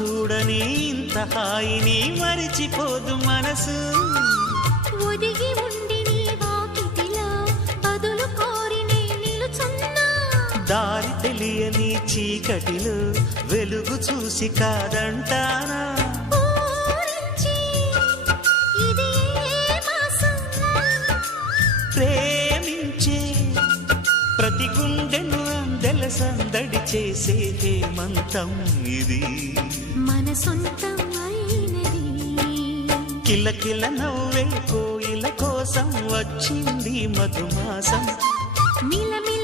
చూడని ఇంత హాయిని మరిచిపోదు మనసు. ఒదిగి ఉండి నీ వాకిటిలో బదులు కోరి నే నిలుచున్నా. దారి తెలియని చీకటిలో వెలుగు చూసి కాదంటానా. ఊరించి ఇది ఏ మాసం? ప్రేమించే ప్రతి గుండెను అందెల సందడి చేసే హేమంతం ఇది. మన సొంతం అయినది. కిలకిల నవ్వే కోయిల కోసం వచ్చింది మధుమాసం. మిలమిల